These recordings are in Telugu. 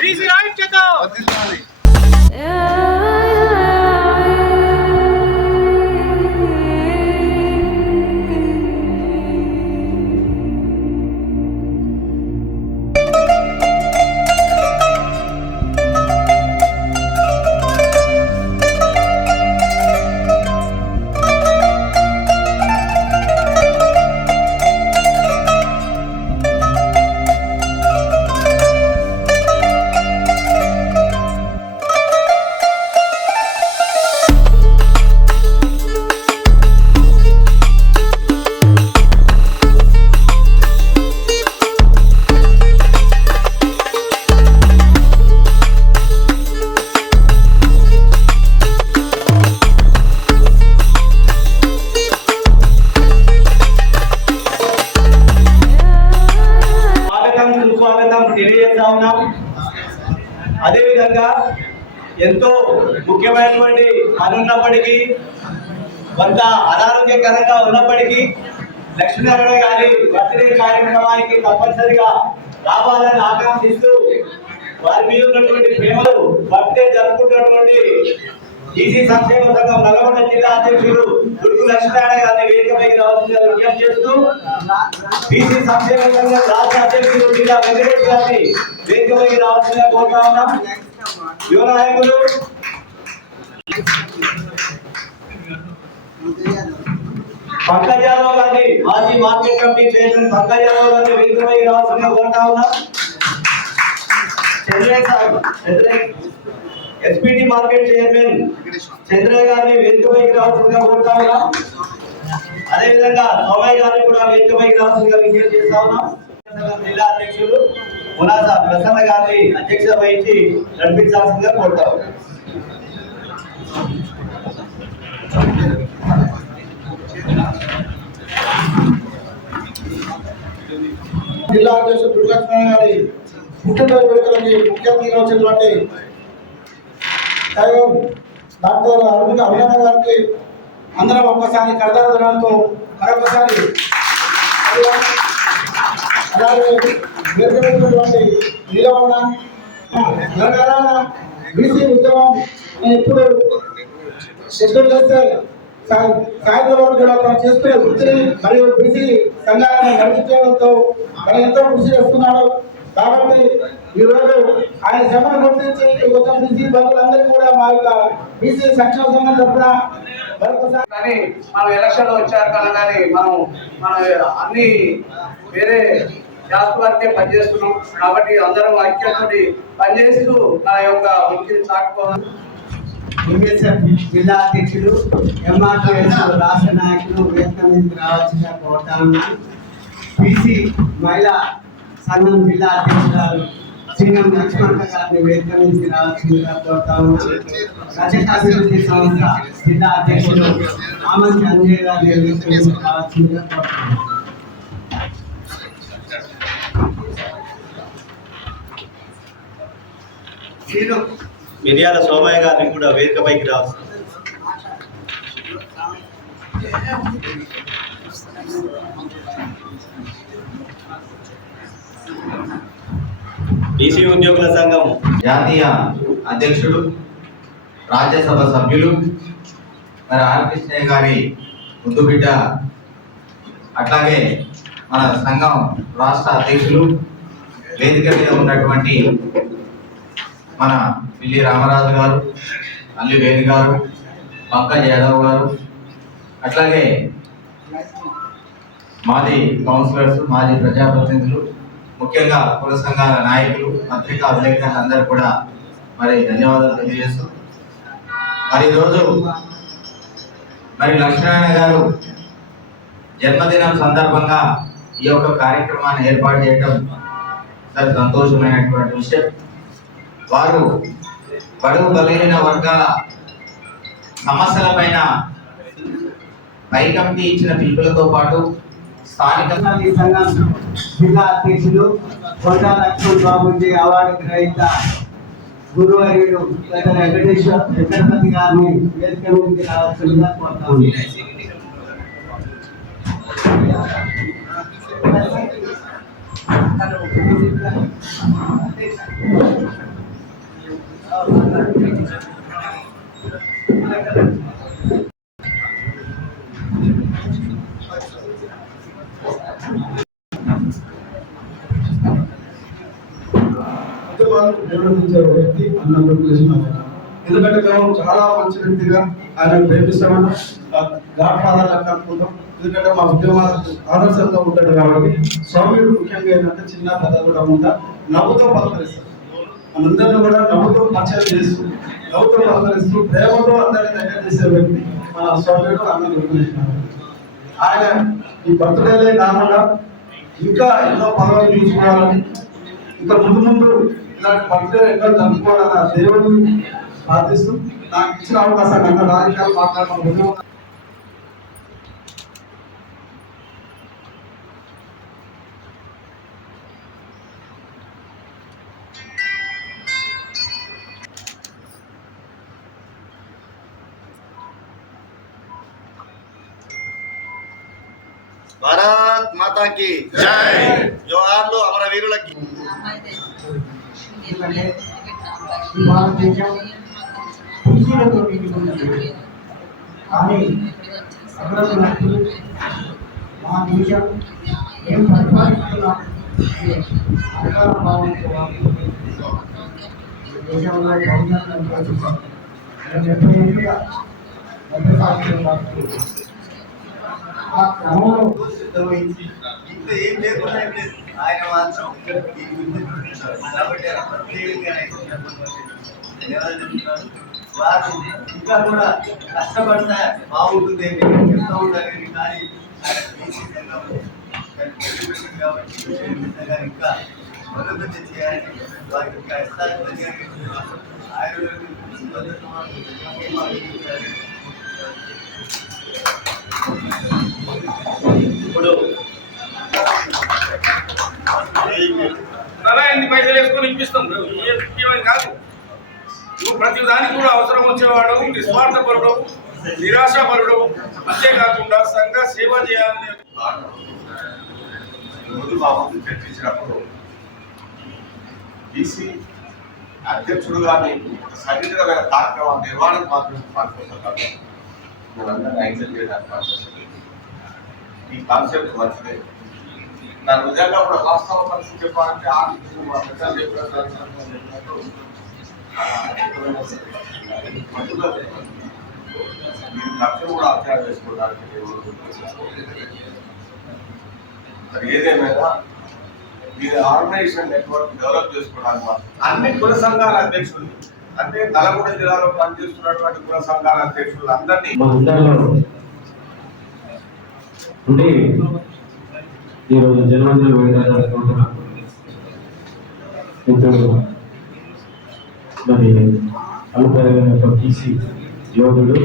బీసీ ఐక్యత తెలియజేస్తా ఉన్నాం. అదేవిధంగా ఎంతో ముఖ్యమైనటువంటి పని ఉన్నప్పటికీ, కొంత అనారోగ్యకరంగా ఉన్నప్పటికీ లక్ష్మీనారాయణ గారి బర్త్డే కార్యక్రమానికి తప్పనిసరిగా రావాలని ఆకాంక్షిస్తూ వారి మీద ఉన్నటువంటి ప్రేమలు బర్త్డే జరుపుకుంటున్నటువంటి బీసీ సంక్షేమ సంఘం నల్గొండ జిల్లా అధ్యక్షుడు దుర్గు లక్ష్మీనారాయణ గారిని వేదికపైకి రావాల్సిందిగా విజ్ఞప్తి చేస్తూ, బీసీ సంక్షేమ సంఘం రాష్ట్ర అధ్యక్షుడు జిల్లా వెంకటేష్ గారిని వేదికపైకి రావాల్సిందిగా కోరుతా ఉన్నాం. యువ నాయకులు పంకజ్ యాదవ్ గారిని, మాజీ market committee chairman Pankaj Yadav గారిని వేదికపైకి రావాల్సిందిగా కోరుతా ఉన్నాం. ఎస్పీటీ మార్కెట్ చైర్మన్ చంద్రయ్య గారిని వేదికపైకి రావాల్సిందిగా కోరుతా ఉన్నాం. అదేవిధంగా సోమయ్య గారిని కూడా వేదికపైకి రావాల్సిందిగా విజ్ఞప్తి చేస్తా ఉన్నాం. జిల్లా అధ్యక్షులు మునాసా ప్రసన్న గారిని అధ్యక్షత వహించి నడిపించాల్సిందిగా కోరుతాం. జిల్లా అధ్యక్షుడు దుర్గలక్ష్మణ గారి పుట్టినరోజు వేడుకలకి ముఖ్య అతిథిగా వచ్చినటువంటి డాక్టర్ అభినందన గారికి అందరం ఒక్కసారి కరదాలతో మరొకసారి, అలాగే వేదికటువంటి నీలవన్న తెలంగాణ బీసీ ఉద్యమం ఇప్పుడు షెడ్యూల్ చేస్తే సాయంత్రం వరకు కూడా తను చేస్తున్న వృత్తిని మరియు బీసీ సంఘాలను నడిపించడంతో తను ఎంతో కృషి చేస్తున్నాడు. కాబట్టి ఈరోజు ఆయన శ్రమను గుర్తించి మొత్తం బీసీ బంధువులందరికీ కూడా మా యొక్క బీసీ సంక్షేమ సంఘం తరఫున మరొకసారి. కానీ మనం ఎలక్షన్లో వచ్చారు కానీ మనం అన్ని వేరే జాతి వారికే పనిచేస్తున్నాం. కాబట్టి అందరం ఐక్యతోటి పనిచేస్తూ మన యొక్క వృత్తిని సాగుకోవాలి. జిల్లా అధ్యక్షులు ఎంఆర్పిఎస్ రాష్ట్ర నాయకులు వేదిక మీదకి రావాల్సిందిగా కోరుతా ఉన్నాను. బీసీ మహిళా సంఘం జిల్లా అధ్యక్షురాలు శ్రీనం లక్ష్మణ గారిని వేదిక మీదకి రావాల్సిందిగా కోరుతా ఉన్నాను. రజకాభివృద్ధి సంస్థ జిల్లా అధ్యక్షులు ఆమంతి అంజయ్ గారిని వేదిక మీదకి రావాల్సిందిగా కోరుతున్నాను. మిర్యాల సోమయ్య గారిని కూడా వేదికపైకి రావచ్చు. బీసీ ఉద్యోగుల సంఘం జాతీయ అధ్యక్షుడు, రాజ్యసభ సభ్యులు మరి ఆర్ కృష్ణయ్య గారి ముద్దు బిడ్డ, అట్లాగే మన సంఘం రాష్ట్ర అధ్యక్షులు, వేదిక మీద ఉన్నటువంటి మన పిల్లి రామరాజు గారు, అల్లి వేణు గారు, పంకజ్ యాదవ్ గారు, అట్లాగే మాజీ కౌన్సిలర్స్, మాజీ ప్రజాప్రతినిధులు, ముఖ్యంగా కుల సంఘాల నాయకులు, పత్రికా విలేకరులు అందరూ కూడా మరి ధన్యవాదాలు తెలియజేస్తూ, మరి ఈరోజు మరి లక్ష్మీనారాయణ గారు జన్మదినం సందర్భంగా ఈ యొక్క కార్యక్రమాన్ని ఏర్పాటు చేయడం చాలా సంతోషమైనటువంటి విషయం. వారు బడుగు బలహీన వర్గాల సమస్యల పైన పై కమిటీ ఇచ్చిన పిలుపులతో పాటు స్థానిక సంఘం జిల్లా అధ్యక్షులు కొండా లక్ష్మణ్ బాబుజీ అవార్డు గ్రహీత గురువర్యుడు వెంకటపతి గారిని వేదిక మీదకి రావాల్సిందిగా కోరుతా ఉన్నాను. నిర్వర్తించే వ్యక్తి అన్న ఎందుకంటే మేము చాలా మంచి వ్యక్తిగా ఆయన ప్రేమిస్తామని గాడ్ ఫాదర్ అని అనుకుంటాం. ఎందుకంటే మా ఉద్యమాలకు ఆదర్శంగా ఉంటాడు కాబట్టి స్వామియుడు ముఖ్యంగా ఏంటంటే చిన్న పెద్ద కూడా ఉంటా నవ్వుతో పలకరిస్తారు. మనందరినీ కూడా నవ్వుతో పరిచయం చేస్తూ నవ్వుతో పలకరిస్తూ ప్రేమతో అందరినీ దగ్గర చేసే వ్యక్తి మన స్వామియుడు అన్న. ఆయన ఈ బర్త్డేలే కాకుండా ఇంకా ఎన్నో పదవులు చూసుకోవాలని ఇంకా ముందు ముందు ఇలాంటి బర్త్డే ఎన్నో జరుపుకోవాలన్న దేవుడిని ప్రార్థిస్తూ నాకు ఇచ్చిన అవకాశాన్ని అన్న రాజకీయాలు మాట్లాడడం భారత్ మాతాకి జై. జోహార్లు అమరవీరులకి. భారతదేశం కృషిలతో నిండుకుంది. కానీ అగ్రకులస్తులు మా దేశం ఏం పరిపాలిస్తున్నాం అధికార భావంతో దేశంలో బహుజనులను 70 ఏళ్ళుగా ఆ క్రమంలో ఇంత ఏం లేకుండా ఆయన మాత్రం వారు ఇంకా కూడా కష్టపడితే బాగుంటుంది చెప్తా ఉంటారు. కానీ ఇంకా అభివృద్ధి చేయాలని వారికి ఇంకా ఇస్తారు. ఇప్పుడు ఎన్ని పైసలు వేసుకొని ఇప్పిస్తాం ఇవ్వని కాదు. నువ్వు ప్రతి దానికి కూడా అవసరం వచ్చేవాడు, నిస్వార్థపరుడు, నిరాశాపరుడు, అంతేకాకుండా సంఘ సేవ చేయాలని ముందు బాబు చర్చించినప్పుడు బీసీ అధ్యక్షుడు గారిని సరిగ్రమైన కార్యక్రమం నిర్వహణకు మాత్రం పాల్గొంటున్నారు. మేమందరం యాక్సెప్ట్ చేయడానికి పాల్గొంటున్నాం. ఈ కాన్సెప్ట్ మంచిదే. దాని నిజంగా కూడా వాస్తవ పరిస్థితి చెప్పాలంటే లక్ష్యం కూడా ఆచారం చేసుకోవడానికి ఏదేమైనా మీరు ఆర్గనైజేషన్ నెట్వర్క్ డెవలప్ చేసుకోవడానికి అన్ని కుల సంఘాల అధ్యక్షులు అంటే నల్గొండ జిల్లాలో పనిచేస్తున్నటువంటి కుల సంఘాల అధ్యక్షులు అందరినీ ఉండి ఈరోజు జన్మదిన వేడుకుంటున్న మిత్రుడు మరి అల్పమైన బీసీ యోధుడు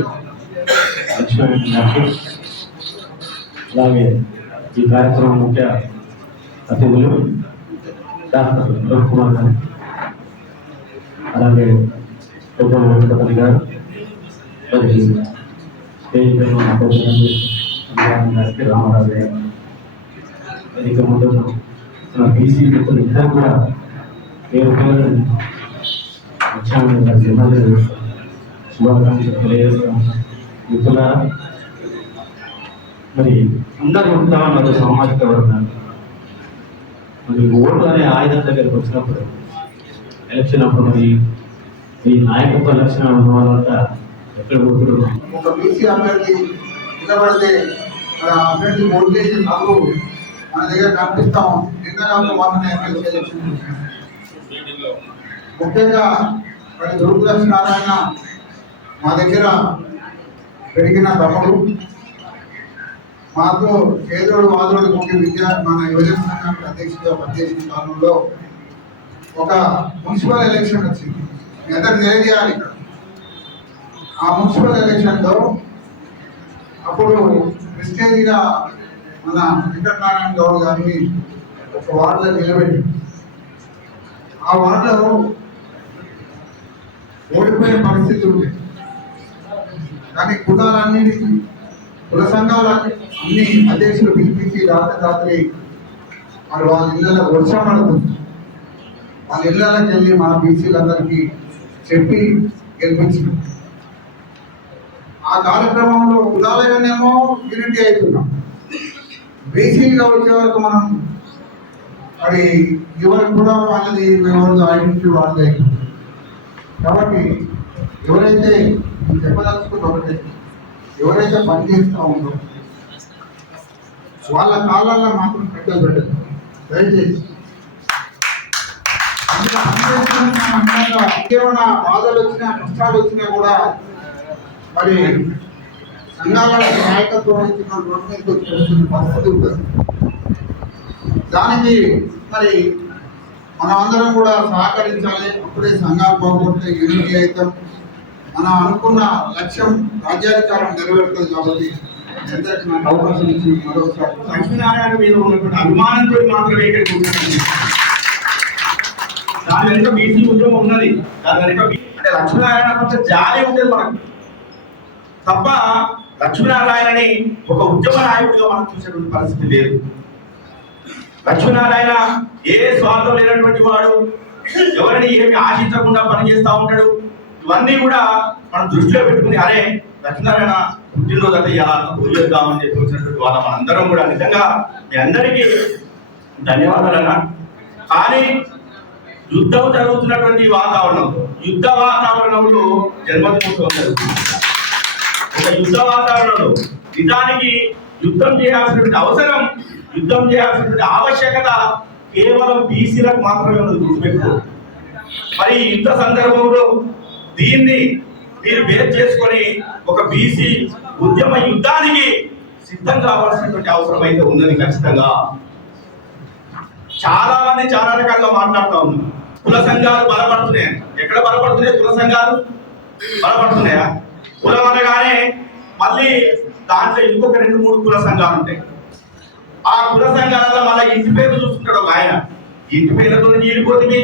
లక్ష్మణ్ గారికి, అలాగే ఈ కార్యక్రమం ముఖ్య అతిథులు డాక్టర్ రవికుమార్ గారు, అలాగే వెంకటపతి గారు, మరి స్టేజ్ గారికి రామరాజు గారు, ఇక ముందు మన బీసీ మిత్రులు ఇద్దరు కూడా పేరు పేరు శుభాకాంక్షలు తెలియజేస్తాం. మిత్రులారా, మరి అందరూ ఉంటా ఉన్నారు సామాజిక వర్గాలు. మరి ఓటు అనే ఆయుధం దగ్గరకు వచ్చినప్పుడు ఎలక్షన్ అప్పుడు మరి ఈ నాయకత్వ లక్షణాలు ఉన్న వాళ్ళంతా ఎక్కడ పోతున్నారు. ఒక బీసీ అభ్యర్థి నిలబడితే అభ్యర్థి ఓటు చేసి నాకు మన దగ్గర కనిపిస్తాం. ముఖ్యంగా మరి దుర్గలక్ష్మీనారాయణ మా దగ్గర పెరిగిన తమ్ముడు, మాతో కేంద్రుడు వాదుడు ముఖ్య మన యువజన సంఘానికి అధ్యక్షుడిగా పనిచేసిన కాలంలో ఒక మున్సిపల్ ఎలక్షన్ వచ్చింది. మీ అందరికి తెలియజేయాలి. ఆ మున్సిపల్ ఎలక్షన్లో అప్పుడు ప్రెస్టేజ్గా మన వెంకటనారాయణ గౌడ్ గారిని ఒక వార్డులో నిలబెట్టి ఆ వార్డులో ఓడిపోయే పరిస్థితి ఉంది. కానీ కులాలన్నిటికీ కుల సంఘాల అన్ని అధ్యక్షులు పిలిపించి రాత్రి మరి వాళ్ళ ఇళ్ళలో వర్షం పడుతుంది. వాళ్ళ ఇళ్ళకి వెళ్ళి మన బీసీలందరికీ చెప్పి గెలిపించింది. ఆ కార్యక్రమంలో కులాలగానేమో యూనిటీ అవుతున్నాం. బీసీగా వచ్చే వరకు మనం మరి ఎవరికి కూడా వాళ్ళది ఎవరిది ఐడెంటిటీ వాళ్ళది అవుతుంది. కాబట్టి ఎవరైతే చెప్పదలుచుకుంటే ఒకటే, ఎవరైతే పని చేస్తూ ఉందో వాళ్ళ కాలాల్లో మాత్రం పెట్టదు. దయచేసి ఏమైనా బాధలు వచ్చినా కష్టాలు వచ్చినా కూడా మరి సంఘాల నాయకత్వం వహించిన పరిస్థితి ఉంటుంది. దానికి మరి మనం అందరం కూడా సహకరించాలి. అప్పుడే సంఘాలు బాగుంటే యూనిటీ అవుతాం. మనం అనుకున్న లక్ష్యం రాజ్యాధికారం నెరవేరుతుంది. కాబట్టి అందరికీ నాకు అవకాశం ఇచ్చి మరొకసారి లక్ష్మీనారాయణ మీద ఉన్నటువంటి అభిమానంతో మాత్రమే ఇక్కడికి ఉంటుంది. దాని వెనుక బీసీ ఉద్యమం ఉన్నది. దాని వెనుక అంటే లక్ష్మీనారాయణ కొంచెం జాలి ఉంటుంది మనకు తప్ప లక్ష్మీనారాయణని ఒక ఉద్యమ నాయకుడిగా మనం చూసేటువంటి పరిస్థితి లేదు. లక్ష్మీనారాయణ ఏ స్వార్థం లేనటువంటి వాడు, ఎవరిని ఏమి ఆశించకుండా పనిచేస్తూ ఉంటాడు. ఇవన్నీ కూడా మనం దృష్టిలో పెట్టుకుని అరే లక్ష్మీనారాయణ పుట్టినరోజు అంటే ఎలా పూజిద్దామని చెప్పి వచ్చినటువంటి వాళ్ళ మనందరం కూడా నిజంగా మీ అందరికీ ధన్యవాదాలన్నా. కానీ యుద్ధం జరుగుతున్నటువంటి వాతావరణం, యుద్ధ వాతావరణంలో జన్మదినోత్సవం జరుగుతుంది. ఒక యుద్ధ వాతావరణంలో నిజానికి యుద్ధం చేయాల్సినటువంటి అవసరం, యుద్ధం చేయాల్సినటువంటి ఆవశ్యకత కేవలం బీసీలకు మాత్రమే ఉన్నది, గుర్తుపెట్టుకో. మరి యుద్ధ సందర్భంలో దీన్ని మీరు బేస్ చేసుకొని ఒక బీసీ ఉద్యమ యుద్ధానికి సిద్ధం కావాల్సినటువంటి అవసరం అయితే ఉన్నది ఖచ్చితంగా. చాలా మంది చాలా రకాలుగా మాట్లాడుతూ ఉన్నారు. కుల సంఘాలు బలపడుతున్నాయి. ఎక్కడ బలపడుతున్నాయి? కుల సంఘాలు బలపడుతున్నాయా? కులం అనగానే మళ్ళీ దాంట్లో ఇంకొక 2-3 కుల సంఘాలు ఉంటాయి. ఆ కుల సంఘాలలో మళ్ళీ ఇంటి పేరు చూసుకుంటాడు ఒక ఆయన. ఇంటి పేర్లతో చీలిపోతుంది,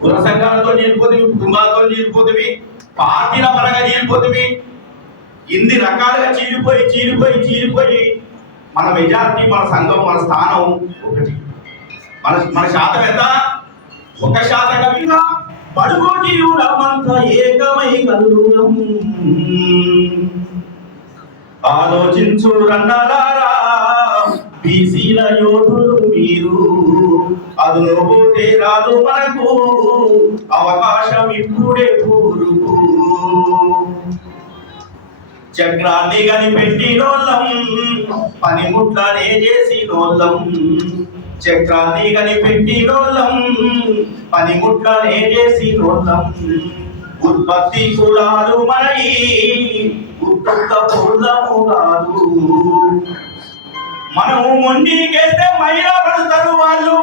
కుల సంఘాలతో చీలిపోతుంది, కుటుంబాలతో చీలిపోతుంది, పార్టీల పరంగా చీలిపోతుంది. ఇన్ని రకాలుగా చీలిపోయి మన మెజారిటీ, మన సంఘం, మన స్థానం ఒకటి. మన శాతం ఎంత? 1% బడుగు జీవులమంతా ఏకమై కదులునం. ఆలోచించు రన్నలారా బీసీల యోధులు మీరు, అదును పోతే రాదు మనకు అవకాశం ఇప్పుడే పూరుకు. చక్రాన్ని కనిపెట్టినోళ్ళం, పనిముట్లనే చేసినోళ్ళం. చక్రాన్ని కనిపెట్టినోళ్ళం, పనిముట్లనే చేసినోళ్ళం. ఉత్పత్తి కులాలు మనయి, ఉత్పత్త పూర్ణము కాదు. మనము మొండికేస్తే మైలా పడతారు వాళ్ళు,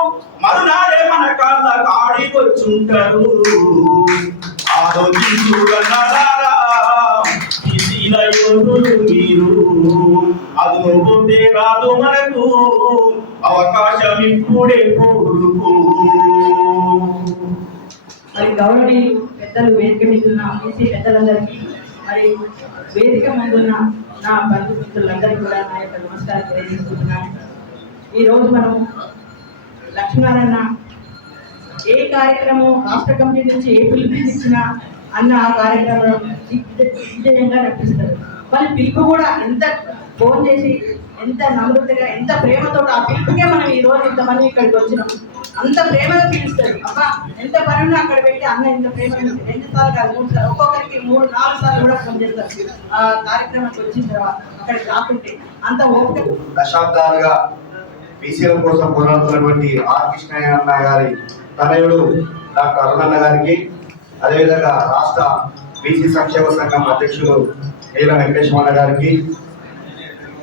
మరునాడే మన కాళ్ళ కాడికొచ్చుంటారు. ఆలోచించు రన్నలారా బీసీల యోధులు మీరు, అదును పోతే రాదు మనకు అవకాశం ఇప్పుడే పూరుకు. మరి గౌరవనీయులు పెద్దలు, వేదిక మీద ఉన్న బీసీ పెద్దలందరికీ, మరి వేదిక ముందున్న నా బంధుమిత్రులందరికీ కూడా నా యొక్క నమస్కారం తెలియజేస్తున్నాను. ఈరోజు మనం లక్ష్మీనారాయణ ఏ కార్యక్రమం రాష్ట్ర కమిటీ నుంచి ఏ పిలుపునిచ్చినా అన్న ఆ కార్యక్రమం విజయంగా నడిపిస్తారు. వాళ్ళ పిలుపు కూడా ఎంత ఫోన్ చేసి, ఎంత నమ్రతగా, ఎంత ప్రేమతో, ఆ పిలుపుకే మనం ఈ రోజు ఇంతమంది ఇక్కడికి వచ్చినాం. అంత ప్రేమగా పిలుస్తారు. అబ్బా ఎంత పనున్నా అక్కడ పెట్టి అన్న ఎంత ప్రేమ, 2 సార్లు కాదు 3 సార్లు, ఒక్కొక్కరికి 3-4 సార్లు కూడా ఫోన్ చేస్తారు. ఆ కార్యక్రమానికి వచ్చిన తర్వాత అక్కడికి రాకుంటే అంత ఓపిక. దశాబ్దాలుగా బీసీల కోసం పోరాడుతున్నటువంటి ఆర్ కృష్ణయ్య గారి తనయుడు డాక్టర్ అరుణన్న గారికి, అదేవిధంగా రాష్ట్ర బీసీ సంక్షేమ సంఘం అధ్యక్షులు నీల వెంకటేశ్వర గారికి,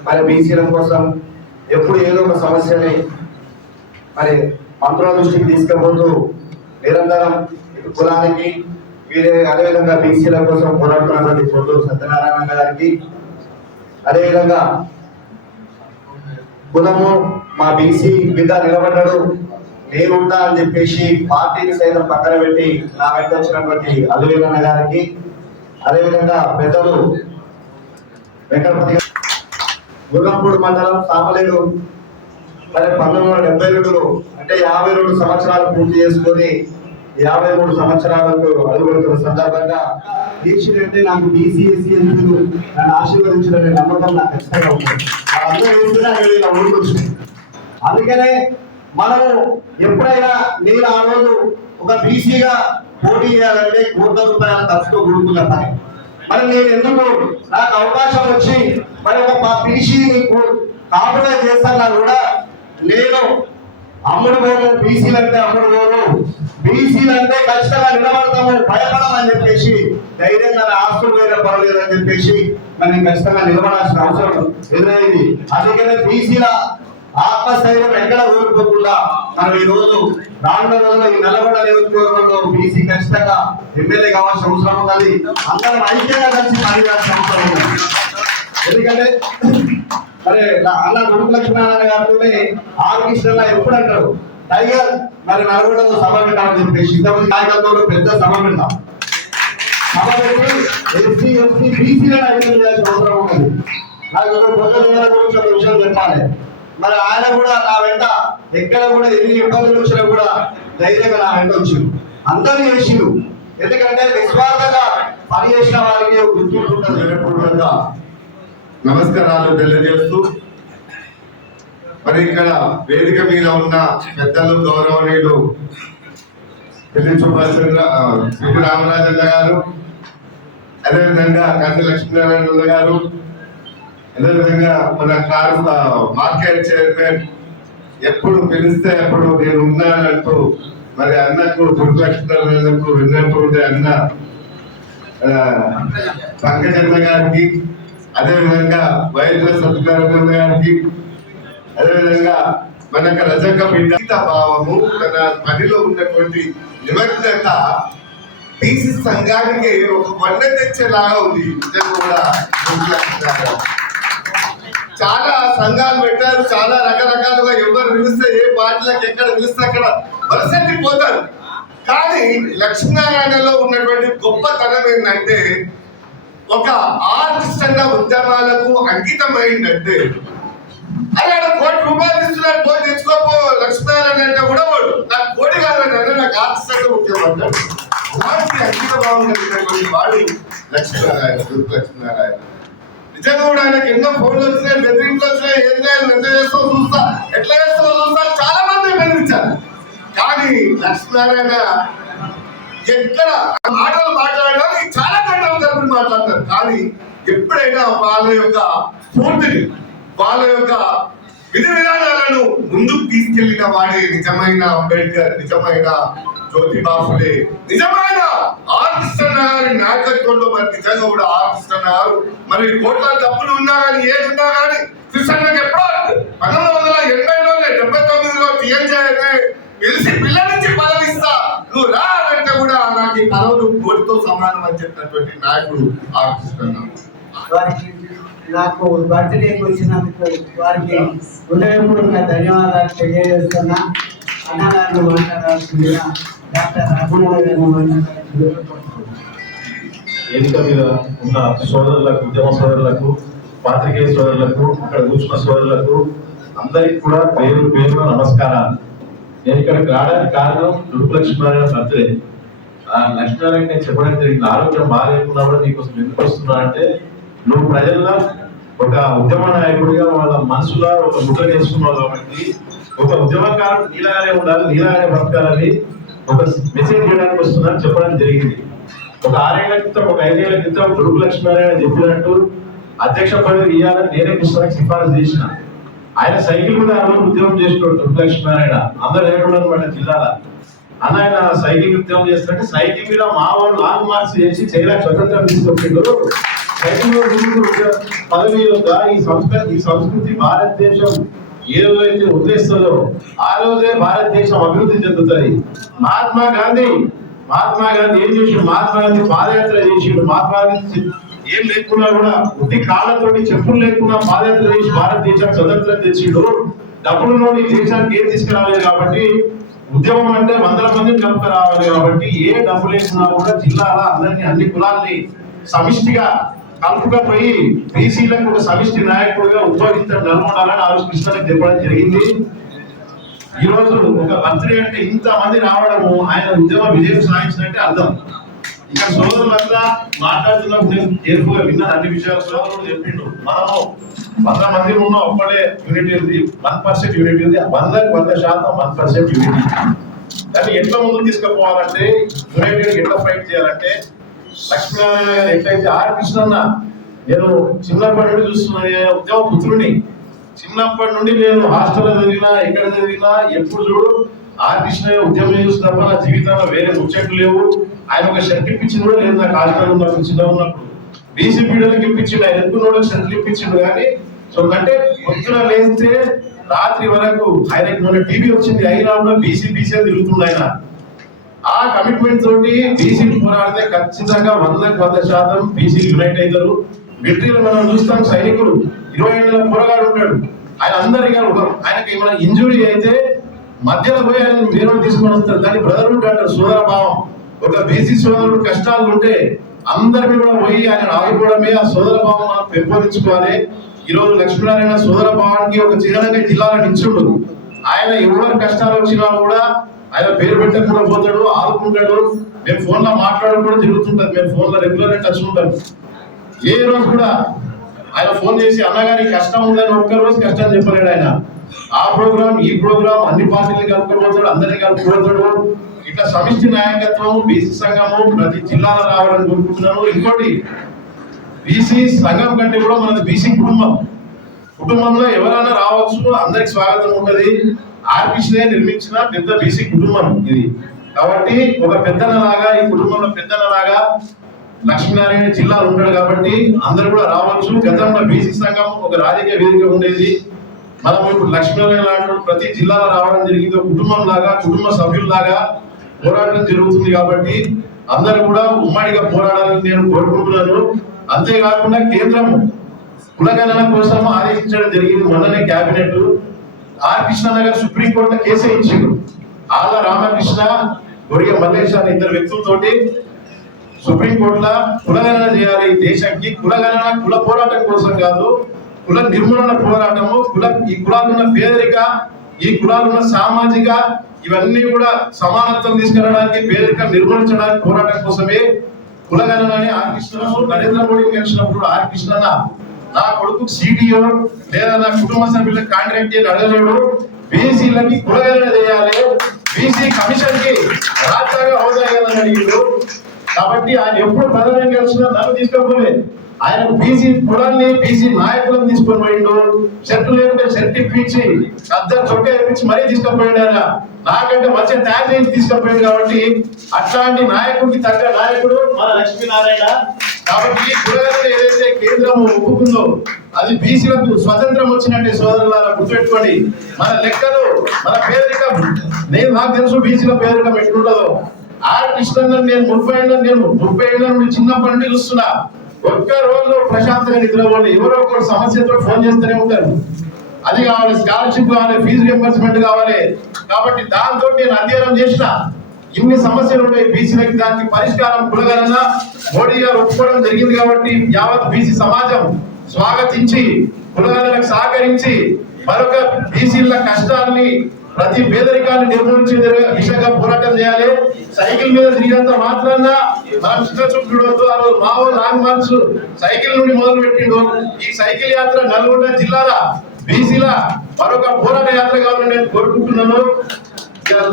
మరి బీసీల కోసం ఎప్పుడు ఏదో ఒక సమస్యని మరి మంత్రుల దృష్టికి తీసుకుపోతూ నిరంతరం కులానికి వీరే, అదేవిధంగా బీసీల కోసం పోరాడుతున్నటువంటి పొట్టూరు సత్యనారాయణ గారికి, అదేవిధంగా కులము మా బీసీ బిడ్డ నిలబడ్డాడు నేనుంటా అని చెప్పేసి పార్టీని సైతం పక్కన పెట్టి నా వెంట వచ్చినటువంటి అల్లువీరన్న గారికి, అదేవిధంగా పెద్దలు వెంకటపతి గుర్రంపూడి మండలం సామలేరు మరి 1972 అంటే 52 సంవత్సరాలు పూర్తి చేసుకొని 53 సంవత్సరాలకు అడుగుతున్న సందర్భంగా బీసీ అంటే నాకు బీసీ ఎస్సీ ఎందుకు నన్ను ఆశీర్వదించిన నమ్మకం నాకు ఖచ్చితంగా ఉంటుంది. అందరూ ఇలా ఊరికి వచ్చింది. అందుకనే మనము ఎప్పుడైనా నేను ఆ రోజు ఒక బీసీగా పోటీ చేయాలంటే ₹1,00,00,000 ఖర్చుతో కూడుకున్న పని. మరి నేను ఎందుకు నాకు అవకాశం వచ్చి మరి ఒక బీసీని కాంప్రమైజ్ చేస్తానా కూడా నేను అమ్ముడు పోను, బీసీలు అంటే అమ్ముడు పోను, బీసీలు అంటే ఖచ్చితంగా నిలబడతాము, భయపడమని చెప్పేసి ధైర్యంగా ఆస్తులు వేరే పర్వాలేదని చెప్పేసి మనం ఖచ్చితంగా నిలబడాల్సిన అవసరం ఎదురైంది. అందుకనే బీసీల ఆత్మస్థైర్యం ఎక్కడ కోల్పోకుండా మనం ఈ రోజు రానున్న రోజుల్లో ఈ నల్లగొండ నియోజకవర్గంలో బీసీ ఖచ్చితంగా ఎమ్మెల్యే కావాల్సిన అవసరం ఉన్నది. అందరం ఐక్యంగా కలిసి పనిచేయాల్సిన అవసరం ఉంది. ఎందుకంటే మరి అన్న గురుకు లక్ష్మీనారాయణ గారితోనే ఆర్ కృష్ణ ఎప్పుడు అంటారు టైగర్ మరి నల్గొండలో సభ పెట్టామని చెప్పేసి ఇంతమంది నాయకులతో పెద్ద సభ పెడతాం. సభ పెట్టి ఎస్సీ ఎస్టీ బీసీలను ఐక్యం చేయాల్సిన అవసరం ఉన్నది. నాకు పొద్దున్న గురించి ఒక విషయం చెప్పాలి. మరి ఆయన కూడా నా వెంట ఎక్కడ కూడా ఎన్ని ఇబ్బందులు వచ్చినా కూడా ధైర్యంగా నా వెంట వచ్చింది. అందరూ చేసిరు. ఎందుకంటే నిస్వార్థంగా పనిచేసిన వారికి గుర్తింపు ఉంటుంది. నమస్కారాలు తెలియజేస్తూ మరి ఇక్కడ వేదిక మీద ఉన్న పెద్దలు గౌరవనీయులు పెళ్లి శ్రీ రామరాజన్న గారు, అదేవిధంగా కంది లక్ష్మీనారాయణ గారు, అదేవిధంగా మన మార్కెట్ చైర్మన్ ఎప్పుడు పిలిస్తే అప్పుడు నేను ఉన్నానంటూ మరి అన్నకు దుర్లక్ష్మీనారాయణకు విన్నప్పుడు అన్న పంకజన్న గారికి, అదేవిధంగా వైద్య సత్యనారాయణ గారికి, అదేవిధంగా మనకు రజక బిడ్డ భావము తన పనిలో ఉన్నటువంటి నిమగ్నత బీసీ సంఘానికి ఒక వన్నె తెచ్చేలాగా ఉంది. కూడా చాలా సంఘాలు పెట్టారు, చాలా రకరకాలుగా ఎవరు పిలిస్తే ఏ పార్టీలకు ఎక్కడ పిలిస్తే అక్కడ వరుసటి పోతారు. కానీ లక్ష్మీనారాయణలో ఉన్నటువంటి గొప్పతనం ఏంటంటే ఒక ఆర్టిస్ట్ అన్న ఉద్యమాలకు అంకితమైందంటే అరే ₹1,00,00,000 ఇస్తున్నాడు, పోయి తెచ్చుకోపో లక్ష్మీనారాయణ అంటే కూడా వాడు నాకు కోటి కాదు, నాకు ఆర్టిస్ట్ అంటే ముఖ్యమంటాడు. అలాంటి అంకిత భావం కలిగినటువంటి వాడు లక్ష్మీనారాయణ, దుర్గ లక్ష్మీనారాయణ. నిజంగా కూడా ఆయనకు ఎన్నో ఫోన్లు వచ్చినాయి, బెదిరింపులు వచ్చినాయి, ఏం చేయాలి, ఎంత చేస్తావు చూస్తా, ఎట్లా చేస్తావు చూస్తా, చాలా మంది బెదిరించారు. కానీ లక్ష్మీనారాయణ ఎక్కడ మాటలు మాట్లాడడానికి చాలా గంటల తరపున మాట్లాడతారు. కానీ ఎప్పుడైనా వాళ్ళ యొక్క స్ఫూర్తిని, వాళ్ళ యొక్క విధి విధానాలను ముందుకు తీసుకెళ్లిన వాడే నిజమైన అంబేద్కర్, నిజమైన జ్యోతిబా ఫులే, నిజమైన ఆర్టిస్ట్ అన్నారు నాయకత్వంలో. మరి నిజంగా కూడా ఆర్టిస్ట్ అన్నారు. మరి కోట్ల డబ్బులు ఉన్నా కానీ ఏది ఉన్నా కానీ కృష్ణకి ఎప్పుడో 1980లో 79లో టీఎన్జే పిలిచి పిల్లల నుంచి పదవిస్తా, నువ్వు రా అంటే కూడా నాకు ఈ పదవులు కోటితో సమానం అని చెప్పినటువంటి నాయకుడు ఆర్టిస్ట్ అన్నారు. వారికి నాకు బర్త్డేకి వచ్చినందుకు వారికి హృదయపూర్వక ధన్యవాదాలు తెలియజేస్తున్నా. అన్నగారిని మాట్లాడాల్సిందిగా డాక్టర్ రఘునాథ్ గారిని మాట్లాడాల్సిందిగా. వేదిక మీద ఉన్న సోదరులకు, ఉద్యమ సోదరులకు, పాత్రికేయ సోదరులకు, ఇక్కడ కూర్చున్న సోదరులకు అందరికి కూడా పేరు పేరు నమస్కారాలు. నేను ఇక్కడికి రావడానికి కారణం దుర్గ లక్ష్మీనారాయణ బర్త్డే. లక్ష్మీనారాయణ నేను చెప్పడం జరిగింది, ఆరోగ్యం బాగాలేకున్నా కూడా నీకోసం ఎందుకు వస్తున్నా అంటే నువ్వు ప్రజల్లో ఒక ఉద్యమ నాయకుడిగా వాళ్ళ మనసులో ఒక ముద్ర చేసుకున్నావు కాబట్టి ఒక ఉద్యమకారుడు నీలాగానే ఉండాలి, నీలాగానే బతకాలని ఒక మెసేజ్ చేయడానికి వస్తుందని చెప్పడం జరిగింది. ఒక 6 ఏళ్ల క్రితం, ఒక 5 ఏళ్ల క్రితం దుర్గ లక్ష్మీనారాయణ చెప్పినట్టు అధ్యక్ష పదవి ఇవ్వాలని నేనే కృష్ణకి సిఫారసు చేసిన. ఆయన సైకిల్ మీద ఆ రోజు ఉద్యమం చేసినాడు దుర్గ లక్ష్మీనారాయణ. అందరూ లేకుండా అనమాట జిల్లాలో. అన్న ఆయన సైకిల్ ఉద్యమం చేస్తుంటే సైకిల్ మీద మా వాళ్ళు లాంగ్ మార్చ్ చేసి చైనాకు స్వతంత్రం తీసుకొచ్చిండు. సైకిల్ పదవి యొక్క ఈ సంస్కృతి భారతదేశం ఏ రోజైతే ఉద్దేశంలో ఆ రోజే భారతదేశం అభివృద్ధి చెందుతుంది. మహాత్మా గాంధీ ఏం చేసిండు? మహాత్మా గాంధీ పాదయాత్ర చేసిండు. మహాత్మా గాంధీ ఏం లేకున్నా కూడా ఉట్టి కాళ్ళతోటి చెప్పులు లేకున్నా పాదయాత్ర చేసి భారతదేశానికి స్వతంత్రం తెచ్చిండు. డబ్బులు నోటి దేశానికి ఏం తీసుకురాలేదు కాబట్టి ఉద్యమం అంటే 100 మందిని కలుపు రావాలి కాబట్టి ఏ డబ్బు లేకున్నా కూడా జిల్లాలో అందరినీ, అన్ని కులాల్ని సమిష్టిగా కలుపుకపోయి బీసీలకు ఒక సమిష్టి నాయకుడిగా ఉద్యోగిస్తాడు నల్గొండాలని ఆలోచించడానికి చెప్పడం జరిగింది. ఈ రోజు ఒక బర్త్డే అంటే ఇంత మంది రావడము ఆయన ఉద్యమ విజయం సాధించినట్టే అర్థం. ఇక్కడ సోదరులంతా మాట్లాడుతున్నప్పుడు నేను కేర్ఫుల్గా విన్నాను అన్ని విషయాలు. సోదరుడు చెప్పిండు మనము 100 మంది ఉన్న ఒక్కడే యూనిటీ ఉంది, 1% యూనిటీ ఉంది, 100% 1% యూనిటీ. దాన్ని ఎట్లా ముందుకు తీసుకుపోవాలంటే యునైటెడ్ ఎట్లా ఫైట్ చేయాలంటే లక్ష్మీనారాయణ గారు ఎట్లయితే ఆర్ కృష్ణన్న నేను చిన్నప్పటి నుండి చూస్తున్నా ఉద్యమ పుత్రుని. చిన్నప్పటి నుండి నేను హాస్టల్లో చదివినా ఎక్కడ చదివినా ఎప్పుడు చూడు ఆర్ కృష్ణ ఉద్యమం చూసినప్ప నా జీవితంలో వేరే ముచ్చట్లు లేవు. ఆయన ఒక షర్ట్ ఇప్పించింది కూడా లేదు నాకు హాస్టల్ ఉన్నప్పుడు, చిన్న ఉన్నప్పుడు బీసీ పీడలకి ఇప్పించిండు, ఆయన ఎన్నుకున్న షర్ట్లు ఇప్పించిండు. కానీ సో అంటే పొద్దున లేస్తే రాత్రి వరకు ఆయనకి మొన్న టీవీ వచ్చింది అయినా కూడా బీసీ తిరుగుతుంది ఆయన. ఆ కమిట్మెంట్ తోటి బీసీ పోరాడితే ఖచ్చితంగా 100% బీసీ యునైట్ అవుతారు. మిలిటరీలో మనం చూస్తాం సైనికులు 20 ఏళ్ళ పోరగాడు ఉంటాడు, ఆయన అందరికీ ఆయనకి ఏమైనా ఇంజురీ అయితే మధ్యలో పోయి ఆయన వేరే తీసుకొని వస్తారు. దాన్ని బ్రదర్హుడ్ అంటారు, సోదర భావం. ఒక బీసీ సోదరుడు కష్టాలు ఉంటే అందరికీ కూడా పోయి ఆయన ఆదుకోవడమే ఆ సోదర భావం మనం పెంపొందించుకోవాలి. ఈ రోజు లక్ష్మీనారాయణ సోదర భావానికి ఒక చిహ్నంగా జిల్లాలో నిల్చుండు. ఆయన ఎవరి కష్టాలు వచ్చినా కూడా ఆయన పేరు పెట్టకుండా పోతాడు, ఆదుకుంటాడు. మేము ఫోన్ లో మాట్లాడడం కూడా జరుగుతుంటది, మేము ఫోన్ లో రెగ్యులర్ గా టచ్ ఉంటాం. ఏ రోజు కూడా ఆయన ఫోన్ చేసి అన్నగారికి కష్టం ఉందని ఒక్క రోజు కష్టం చెప్పలేడు ఆయన. ఆ ప్రోగ్రామ్ ఈ ప్రోగ్రామ్ అన్ని పార్టీలు కలుపుకోబోతాడు, అందరినీ కలుపుకోబోతాడు. ఇట్లా సమిష్టి నాయకత్వం బీసీ సంఘము ప్రతి జిల్లాలో రావాలని కోరుకుంటున్నాను. ఇంకోటి బీసీ సంఘం కంటే కూడా మనది బీసీ కుటుంబంలో ఎవరైనా రావచ్చు, అందరికి స్వాగతం ఉంటది. ఆర్పిసినే నిర్మించిన పెద్ద బీసీ కుటుంబం ఇది. కాబట్టి ఒక పెద్దనలాగా ఈ కుటుంబంలో పెద్దనలాగా లక్ష్మీనారాయణ జిల్లాలో ఉంటాడు కాబట్టి అందరూ కూడా రావచ్చు. గతంలో బీసీ సంఘం ఒక రాజకీయ వేదిక ఉండేది. మనం ఇప్పుడు లక్ష్మీనారాయణ లాంటి ప్రతి జిల్లాలో రావడం జరిగింది. కుటుంబం లాగా కుటుంబ సభ్యుల్లాగా పోరాటం జరుగుతుంది కాబట్టి అందరూ కూడా ఉమ్మడిగా పోరాడాలని నేను కోరుకుంటున్నాను. అంతేకాకుండా కేంద్రం కులగణన కోసం ఆదేశించడం జరిగింది. మొన్ననే కేబినెట్ ఆర్ కృష్ణనగర్ సుప్రీంకోర్టులో కేసు ఇచ్చిండు. ఆళ్ళ రామకృష్ణ గొరిగ మల్లేష్ అనే 2 వ్యక్తులతోటి సుప్రీంకోర్టులో కులగణన చేయాలి. దేశానికి కులగణన కుల పోరాటం కోసం కాదు, కుల నిర్మూలన పోరాటము. ఈ కులాలున్న పేదరిక, ఈ కులాలున్న సామాజిక ఇవన్నీ కూడా సమానత్వం తీసుకురావడానికి, పేదరిక నిర్మూలించడానికి పోరాటం కోసమే కులగణనని ఆర్ కృష్ణ నరేంద్ర మోడీ కలిసినప్పుడు ఆర్ కృష్ణ నా కొడుకు సిడిఓ లేదా నా కుటుంబ సభ్యులకు కాంట్రాక్ట్ అడగలేడు, బీసీలకి కులగణన చేయాలి, బీసీ కమిషన్ కి రాజ్యాంగ హోదా ఇవ్వాలని అడిగాడు. కాబట్టి ఆయన ఎప్పుడు ప్రధాని కలిసినా నన్ను తీసుకోపోలేదు. ఆయన బీసీ కులాన్ని బీసీ నాయకులను తీసుకొని పోయిండు. షర్టు లేకుంటే షర్ట్ ఇప్పించి అద్దరు చొక్కా ఇప్పించి మరీ తీసుకుపోయాడు. ఆయన నాకంటే మంచిగా తయారు చేసి తీసుకుపోయాడు. కాబట్టి అట్లాంటి నాయకుడికి తగ్గ నాయకుడు మన లక్ష్మీనారాయణ. కాబట్టి కులగణన ఏదైతే కేంద్రం ఒప్పుకుందో అది బీసీలకు స్వతంత్రం వచ్చినట్టే. సోదరులారా గుర్తుపెట్టుకోండి, మన లెక్కలు మన పేదరికం నాకు తెలుసు బీసీల పేదరికం ఎట్లుంటుందో. ఆర్ కృష్ణ నేను 30 ఏళ్ళ నుండి చిన్నప్పటి నుండి చూస్తున్నా. ఒక్క రోజు ప్రశాంతంగా నిద్రపోండి, ఎవరో ఒకరు సమస్యతో ఫోన్ చేస్తూనే ఉంటారు. అది కావాలి, స్కాలర్షిప్ కావాలి, ఫీజు రింబర్స్మెంట్ కావాలి. కాబట్టి దాంతో నేను అధ్యయనం చేసిన ఇన్ని సమస్యలు ఉన్నాయి బీసీలకి. దానికి పరిష్కారం కులగణన మోడీ గారు ఒప్పుకోవడం జరిగింది. కాబట్టి యావత్ బీసీ సమాజం స్వాగతించి కులగణనకు సహకరించి మరొక బీసీల కష్టాలని ప్రతి పేదరికాన్ని నిర్మూలించే దిశగా పోరాటం చేయాలి. సైకిల్ మీద తిరిగినంత మాత్రాన మనం చిన్న చూపు చూడవద్దు. ఆ రోజు మావో లాంగ్ మార్చ్ సైకిల్ నుండి మొదలు పెట్టిండు. ఈ సైకిల్ యాత్ర నల్గొండ జిల్లాల బీసీల మరొక పోరాట యాత్ర కావాలని నేను కోరుకుంటున్నాను.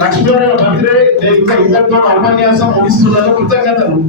లక్ష్మీనారాయణ బర్త్డే ఇంకా ఇంతటితో ఉపన్యాసం ముగిస్తున్నాను. కృతజ్ఞతలు.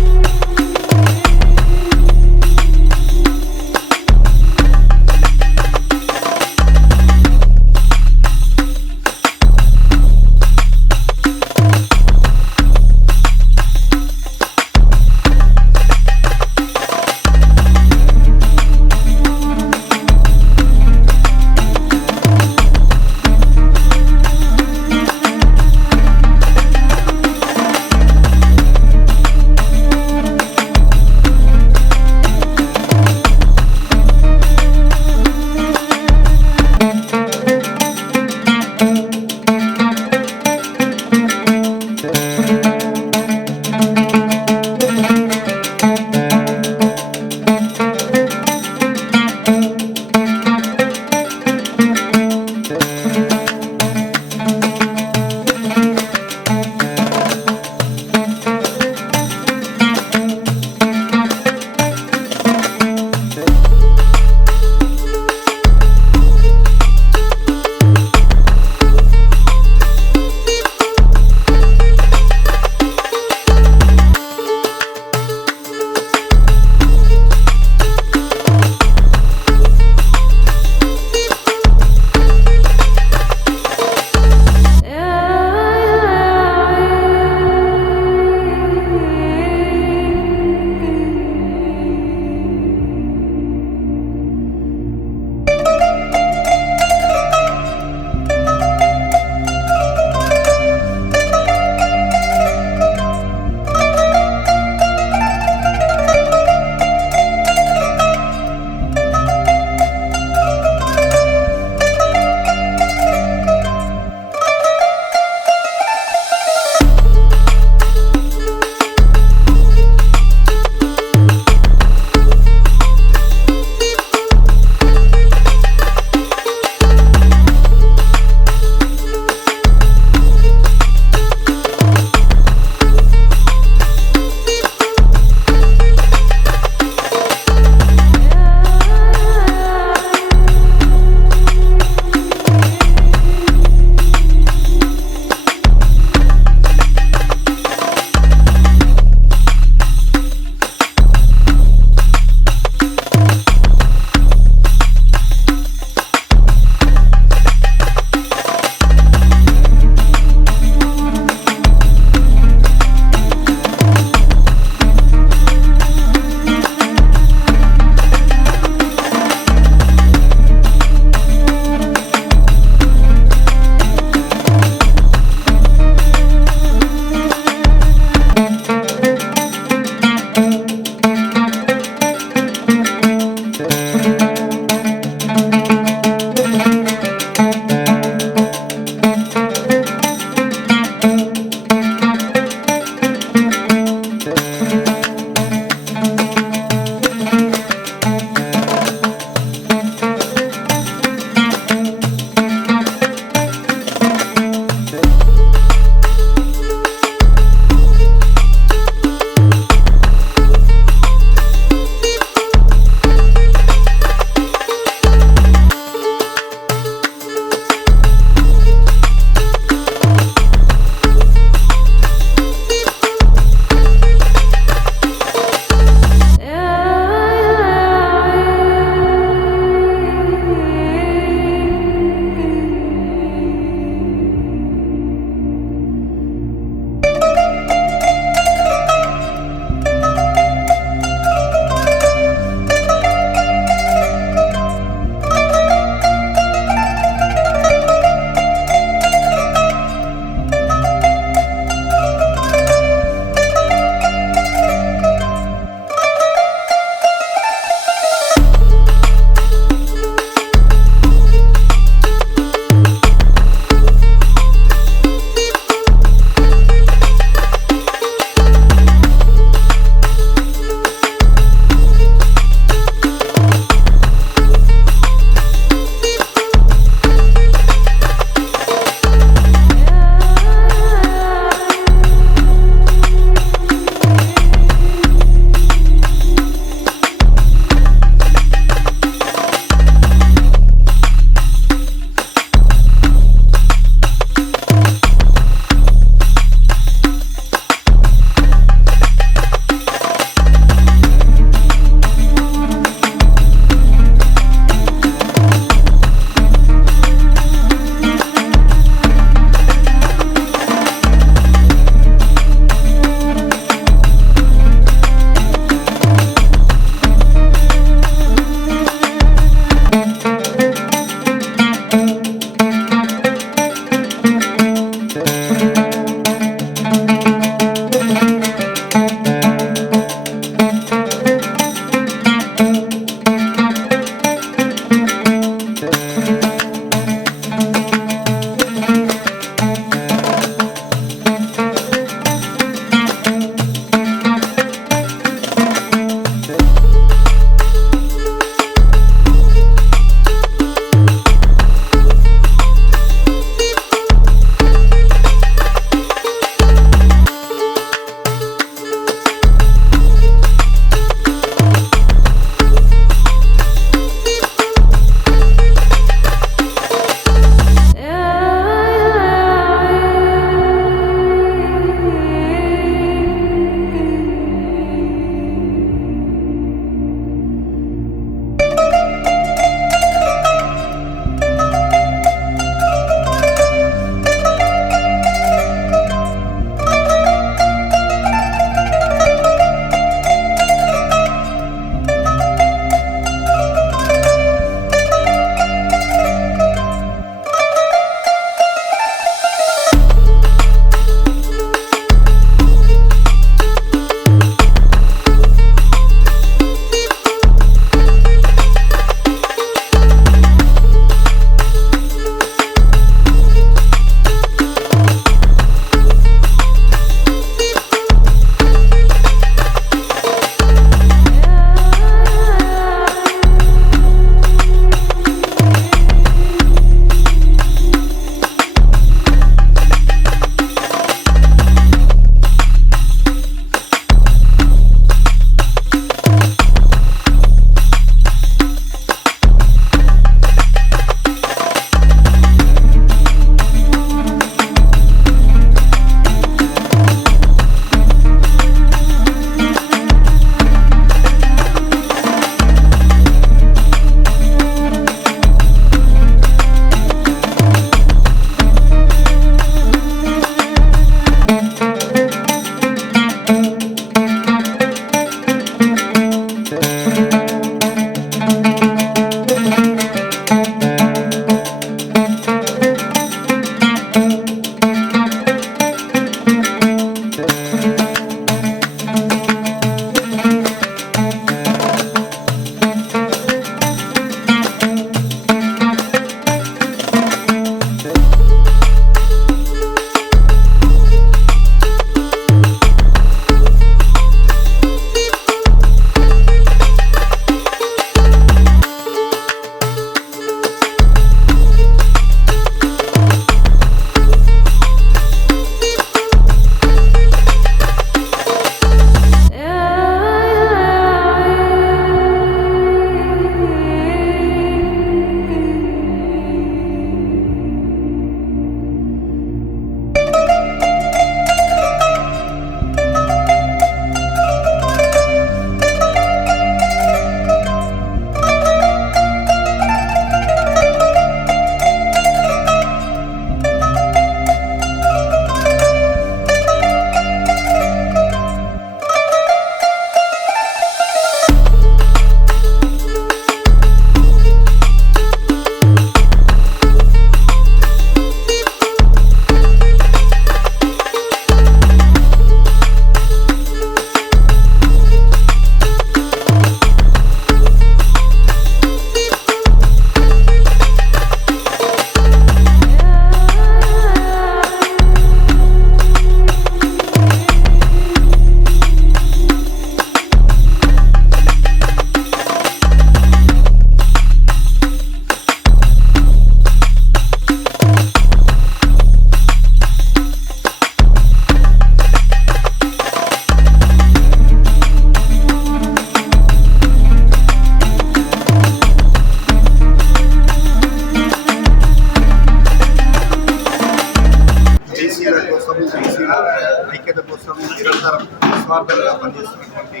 నిస్వార్థంగా పనిచేస్తున్నటువంటి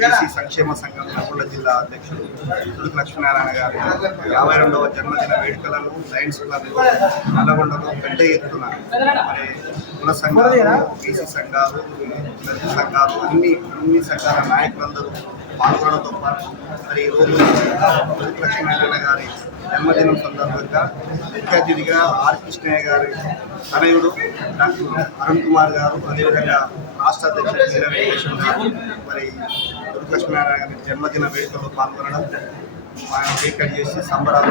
బీసీ సంక్షేమ సంఘం నల్గొండ జిల్లా అధ్యక్షుడు దుడుకు లక్ష్మీనారాయణ గారి 52వ జన్మదిన వేడుకలను లయన్స్ క్లబ్ నల్లగొండలో పెద్ద ఎత్తున మరి కుల సంఘాలు, బీసీ సంఘాలు, దళిత సంఘాలు అన్ని సంఘాల నాయకులందరూ పాల్గొనడంతో పాటు మరి ఈరోజు దుడుకు లక్ష్మీనారాయణ గారి జన్మదినం సందర్భంగా ముఖ్య అతిథిగా ఆర్ కృష్ణయ్య గారి తనయుడు డాక్టర్ అరుణ్ కుమార్ గారు, అదేవిధంగా రాష్ట్ర అధ్యక్షుడు వీర వెంకటేశ్వర గారు మరి దుర్గ లక్ష్మీనారాయణ గారి జన్మదిన వేడుకల్లో పాల్గొనడం, ఆయన కేక్ కట్ చేసి సంబరాలు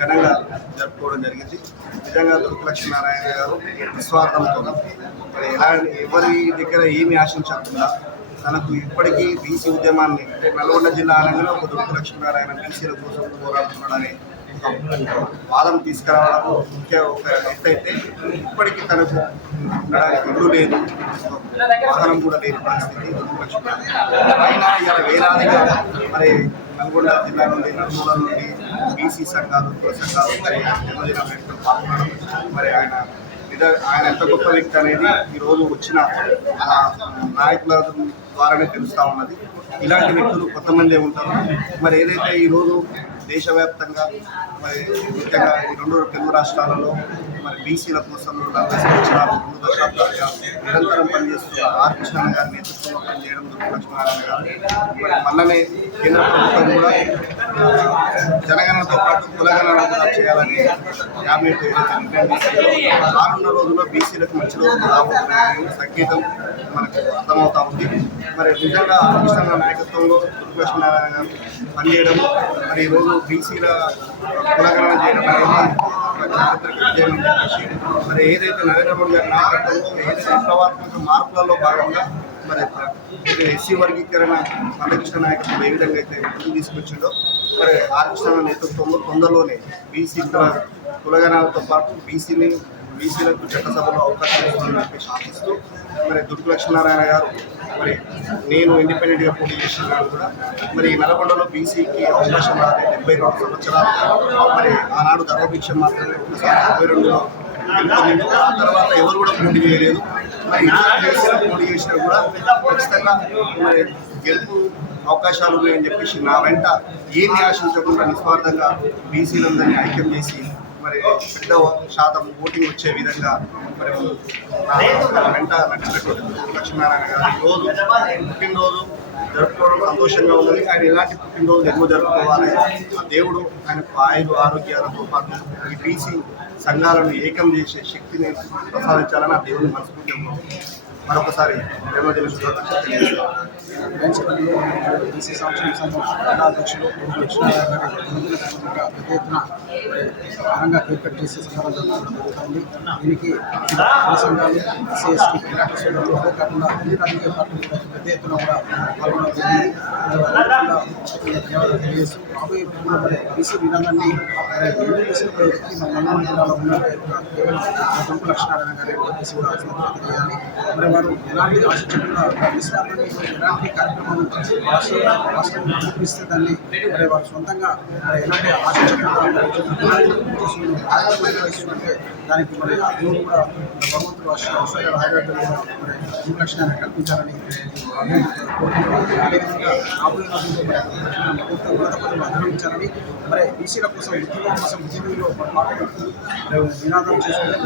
ఘనంగా జరుపుకోవడం జరిగింది. నిజంగా దుర్గ లక్ష్మీనారాయణ గారు నిస్వార్థంతో మరి ఎవరి దగ్గర ఏమి ఆశించకుండా తనకు ఇప్పటికీ బీసీ ఉద్యమాన్ని అంటే నల్గొండ జిల్లా అనగానే ఒక దుర్గ లక్ష్మీనారాయణ బీసీల కోసం పోరాడుతున్నాడని వాదం తీసుకురావడం ముఖ్య ఒక ఎత్తైతే ఇప్పటికీ తనకు ఉండడానికి ఇల్లు లేదు, వాహనం కూడా లేని పరిస్థితి దుర్గ లక్ష్మీనారాయణ. అయినా ఇలా వేలాదిగా మరి నల్గొండ జిల్లా నుండి, నల్గొండ నుండి బీసీ సంఘాలు, కుల సంఘాలు జన్మదిన వేడుకలు పాల్గొనడం మరి ఆయన ఎంత గొప్ప వ్యక్తి అనేది ఈరోజు వచ్చిన నాయకుల ద్వారానే తెలుస్తూ ఉన్నది. ఇలాంటి వ్యక్తులు కొంతమందే ఉంటారు. మరి ఏదైతే ఈరోజు దేశవ్యాప్తంగా మరి ముఖ్యంగా ఈ 2 తెలుగు రాష్ట్రాలలో మరి బీసీల కోసం 40 సంవత్సరాలు 2 దశాబ్దాలుగా నిరంతరం పనిచేస్తున్న ఆర్ కృష్ణ గారి నేతృత్వంలో పనిచేయడం దుర్గ లక్ష్మీనారాయణ గారు మరి మళ్ళనే కేంద్ర ప్రభుత్వం కూడా జనగణనతో పాటు కులగణన కూడా చేయాలని క్యాబినెట్ నిర్ణయం చేసిందో రానున్న రోజుల్లో బీసీలకు మంచి రోజులు రాబోతున్నాయని సంకేతం మనకు అర్థమవుతా ఉంది. మరి నిజంగా ఆర్ కృష్ణ నాయకత్వంలో దుర్గ లక్ష్మీనారాయణ గారు పనిచేయడం మరి ఈరోజు బీసీల కులగణన చేయడం అనేది మరి ఏదైతే నరేంద్ర మోడీ గారి నాయకత్వంలో ఏదైతే విప్లవాత్మక మార్పులలో భాగంగా మరి ఎస్సీ వర్గీకరణ రామకృష్ణ నాయకత్వం ఏ విధంగా అయితే ముందుకు తీసుకొచ్చిందో మరి ఆర్ కృష్ణ నేతృత్వంలో తొందరలోనే బీసీ కులగణాలతో పాటు బీసీలకు చట్టసభలో అవకాశం ఇస్తుందని చెప్పేసి ఆశిస్తూ మరి దుర్గ లక్ష్మీనారాయణ గారు మరి నేను ఇండిపెండెంట్గా పోటీ చేస్తున్నాను కూడా మరి నల్గొండలో బీసీకి అవకాశం రాలేదు. 72 సంవత్సరాలు మరి ఆనాడు ధర్మభిక్ష మాత్రమే ఒకసారి 72లో గెలుపొందింది. ఆ తర్వాత ఎవరు కూడా పోటీ చేయలేదు. మరి పోటీ చేసినా కూడా ఖచ్చితంగా మరి గెలుపు అవకాశాలు ఉన్నాయని చెప్పేసి నా వెంట ఏమి ఆశించకుండా నిస్వార్థంగా బీసీలందరినీ ఐక్యం చేసి మరి పెద్ద శాతం ఓటింగ్ వచ్చే విధంగా మరి వెంట నడిచినటువంటి లక్ష్మీనారాయణ గారు ఈరోజు పుట్టినరోజు జరుపుకోవడం సంతోషంగా ఉన్నది. ఆయన ఎలాంటి పుట్టినరోజు ఎన్నో జరుపుకోవాలి, ఆ దేవుడు ఆయనకు ఆయుధ ఆరోగ్యాలతో పాటు ఈ బీసీ సంఘాలను ఏకం చేసే శక్తిని ప్రసాదించాలని ఆ దేవుని మనస్ఫూర్తిగా మరొకసారి జన్మదిన శుభాకాంక్షలు. బీసీ సంక్షేమ సంఘం జిల్లా అధ్యక్షులు లక్ష్మీనారాయణ గారి పెద్ద ఎత్తున ఘనంగా కేక్ కట్ చేసే సందర్భంగా జరుగుతుంది. దీనికి కుల సంఘాలు, ఎస్సీ ఎస్టీ క్రీడా సోదరులు, అదే కాకుండా అన్ని రాజకీయ పార్టీలు పెద్ద ఎత్తున కూడా పాల్గొనడం జరిగింది. ధన్యవాదాలు తెలియజేస్తూ రాబోయే మరి బీసీ విధానాన్ని వ్యక్తి మన నల్గొండ జిల్లాలో ఉన్నట్టు కేవలం దుర్గ లక్ష్మీనారాయణ గారి చెప్పేసి కూడా తెలియాలి. మరి వారు ఎలాంటి ఆశించకుండా నిస్వార్థంగా ఎలాంటి కార్యక్రమాలు రాష్ట్రం చూపిస్తే దాన్ని మరి వారు సొంతంగా ఎలాంటి ఆశించకుండా నిర్వహిస్తుంటే దానికి మరి ఆ దేవుడు కూడా భగవంతుడు హైదరాబాద్ మరి దుర్గ లక్ష్మీనారాయణ కల్పించాలని అదేవిధంగా రాబోయే రోజుల్లో ప్రభుత్వ ఉన్నత పదవులు అధిరోహించాలని మరి బీసీల కోసం ఉద్యోగం కోసం ఉద్యోగంలో పాల్గొంటూ నినాదం చేసుకుంటే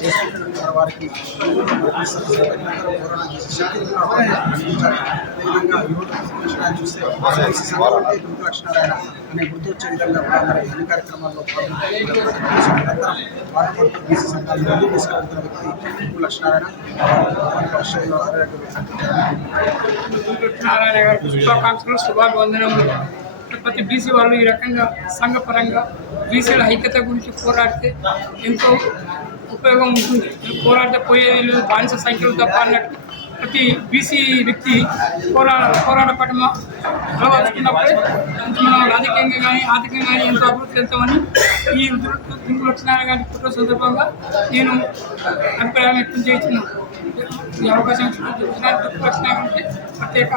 చేస్తుంటే వారికి పోరాటం చేసే శక్తిని అందించాలి. అదేవిధంగా యువత చూస్తే బీసీ సంఘం అంటే దుర్గ లక్ష్మీనారాయణ అనే గుర్తు వచ్చే విధంగా మరి అన్ని కార్యక్రమాల్లో నిరంతరం పాల్గొంటూ బీసీ సంఘాలను ముందుకు తీసుకెళ్తున్న వ్యక్తి దుర్గ లక్ష్మీనారాయణ. నారాయణ గారికి శుభాకాంక్షలు, శుభాభివందనములు. ప్రతి బీసీ వాళ్ళు ఈ రకంగా సంఘపరంగా బీసీల ఐక్యత గురించి పోరాడితే ఎంతో ఉపయోగం ఉంటుంది. పోరాడితే పోయేది లేదు, బానిస సంఖ్యలు తప్ప అన్నట్టు ప్రతి బీసీ వ్యక్తి పోరాట పటమ అలవర్చుకున్నప్పుడే మనం రాజకీయంగా కానీ ఆర్థికంగా కానీ ఎంతో అభివృద్ధి చెందుతామని ఈ దుర్గ లక్ష్మీనారాయణ గారి పుట్టిన సందర్భంగా నేను అభిప్రాయం వ్యక్తం చేస్తున్నాను. ఈ అవకాశం దుర్గ లక్ష్మీనారాయణ గారికి ప్రత్యేక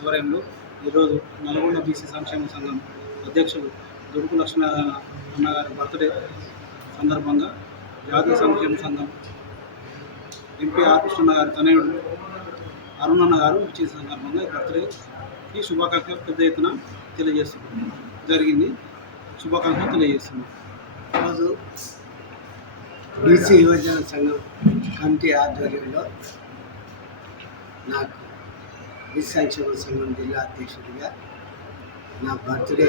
ఆధ్వర్యంలో ఈరోజు నల్గొండ బీసీ సంక్షేమ సంఘం అధ్యక్షులు దుడుకు లక్ష్మీనారాయణ అన్నగారి బర్త్డే సందర్భంగా జాతీయ సంక్షేమ సంఘం ఎంపీ ఆర్ కృష్ణ గారి తనయుడు అరుణ్ అన్న గారు ఇచ్చిన సందర్భంగా బర్త్డేకి శుభాకాంక్షలు పెద్ద ఎత్తున తెలియజేస్తున్నాం జరిగింది. శుభాకాంక్షలు తెలియజేస్తున్నాం. ఈరోజు బీసీ యువజన సంఘం కమిటీ ఆధ్వర్యంలో నాకు బీసీ సంక్షేమ సంఘం జిల్లా అధ్యక్షుడిగా నా బర్త్డే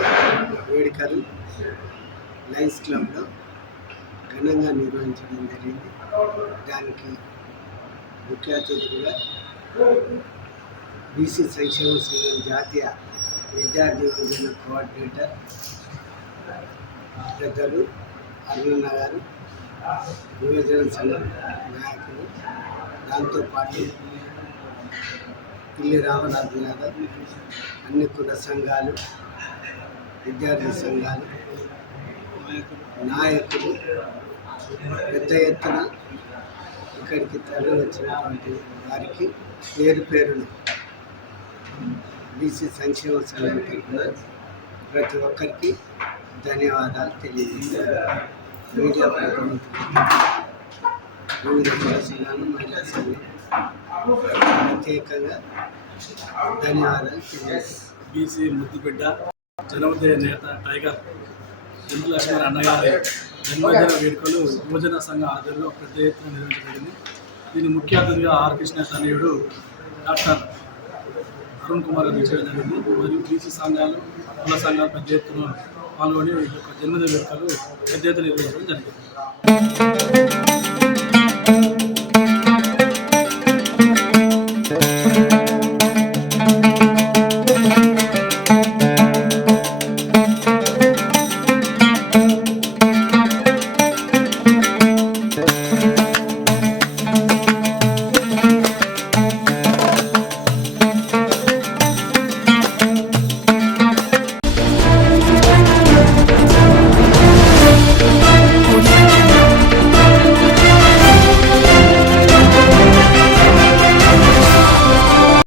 వేడుకలు లయన్స్ క్లబ్లో ఘనంగా నిర్వహించడం జరిగింది. దానికి ముఖ్య అతిథులుగా బీసీ సంక్షేమ సంఘం జాతీయ విద్యార్థి యువజన కోఆర్డినేటర్ పెద్దలు అరుణన్న గారు, యువజన సంఘం నాయకులు, దాంతోపాటు పిల్లి రామరాజు యాదవ్, అన్ని కుల సంఘాలు, విద్యార్థి సంఘాలు నాయకులు పెద్ద ఎత్తున ఇక్కడికి తరలి వచ్చినటువంటి వారికి పేరు పేరును బీసీ సంక్షేమ సంఘం తరఫున ప్రతి ఒక్కరికి ధన్యవాదాలు తెలియజేస్తారు. మీడియా ప్రతినిధులు, వివిధ కుల సంఘాలు, మహిళా సంఘం ప్రత్యేకంగా ధన్యవాదాలు తెలియజేస్తారు. బీసీ ముద్దుబిడ్డ జనోదయ నేత టైగర్ దుడుకు లక్ష్మీనారాయణ అన్నగారి జన్మదిన వేడుకలు యువజన సంఘ ఆధ్వర్యంలో పెద్ద ఎత్తున నిర్వహించబడింది. దీని ముఖ్య అతిథిగా ఆర్ కృష్ణ తనయుడు డాక్టర్ అరుణ్ కుమార్ గారు చేయడం జరిగింది. మరియు బీసీ సంఘాలు, కుల సంఘాలు పెద్ద ఎత్తున పాల్గొని ఈ యొక్క జన్మదిన వేడుకలు పెద్ద ఎత్తున నిర్వహించడం జరిగింది.